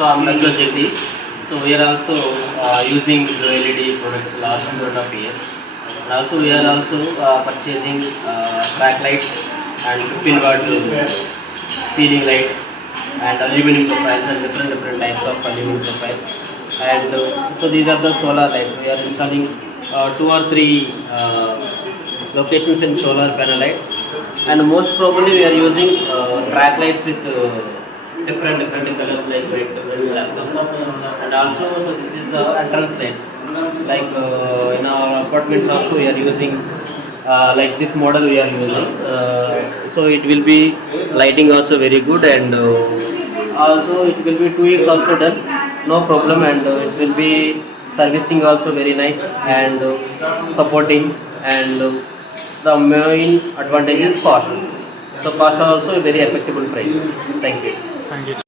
So I'm Dr. Jagdish. So we are also using GLO LED products last 2.5 years. And also we are also purchasing back lights and 15 watt ceiling lights and aluminum profiles and different types of aluminum profiles. And so these are the solar lights. We are installing 2 or 3 locations in solar panel lights, and most probably we are using track lights with different colors like red, black, and also so this is the entrance lights. Like in our apartments also we are using like this model we are using. So it will be lighting also very good, and also it will be 2 years also done, no problem, and it will be servicing also very nice and supporting, and the main advantage is cost. So cost are also very effective prices. Thank you. Thank you.